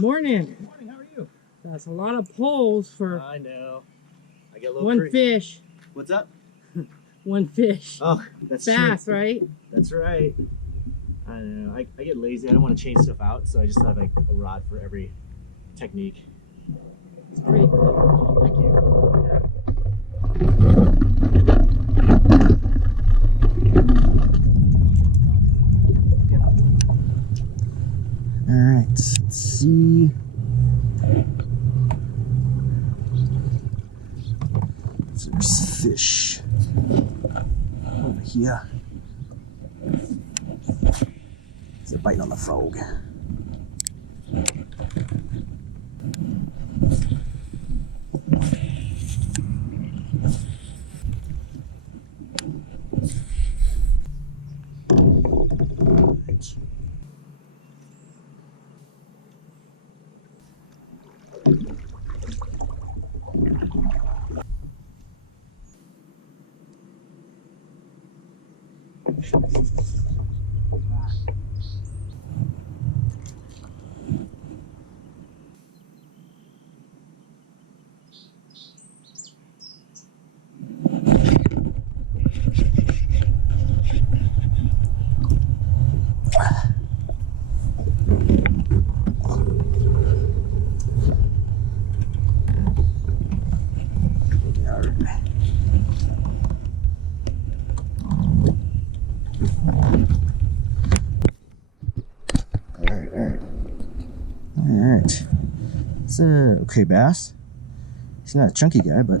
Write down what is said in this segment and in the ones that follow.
Morning. Morning, how are you? That's a lot of poles for I know. I get a little one fish. What's up? One fish. Oh, that's fast, true. right? That's right. I don't know. I get lazy. I don't want to change stuff out, so I just have like a rod for every technique. It's pretty cool. Oh, thank you. All right, let's see. So there's fish over here. They're biting on the frog. Alright. It's a okay bass. He's not a chunky guy, but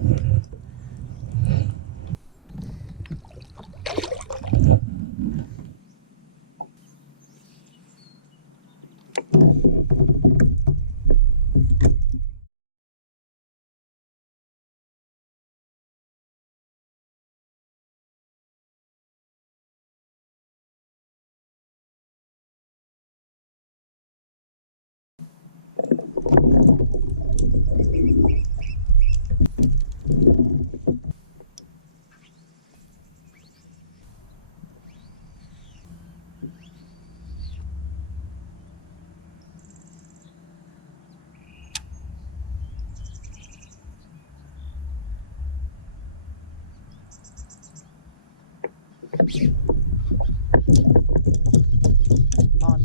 On.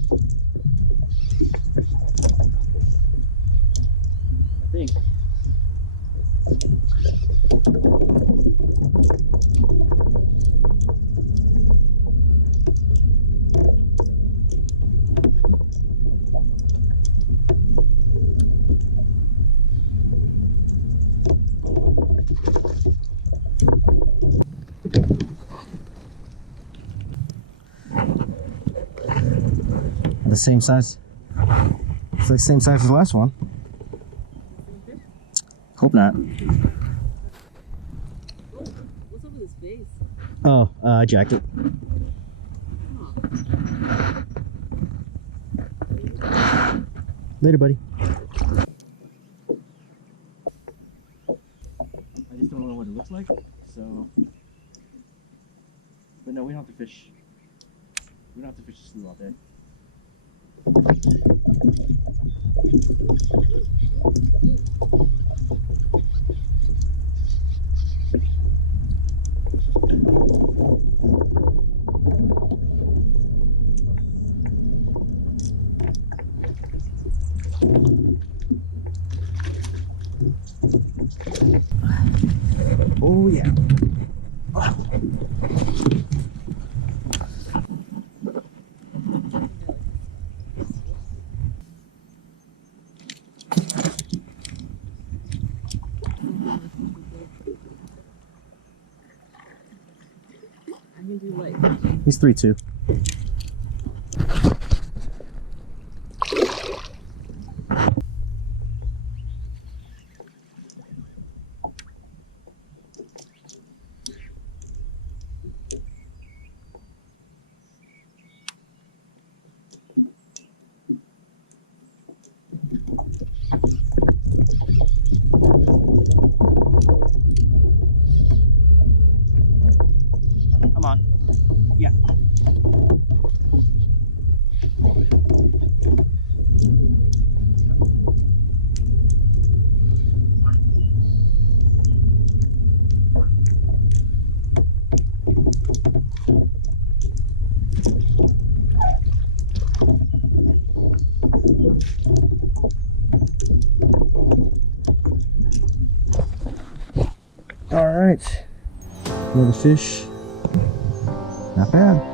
I think. the same size. It's like the same size as the last one. Hope not. What's up with his face? Oh, I jacked it. Later, buddy. I just don't know what it looks like, so. But no, we don't have to fish. We don't have to fish the slough all day. Oh, yeah. I can do like He's 3'2". Come on. Yeah. All right, another fish. Not bad.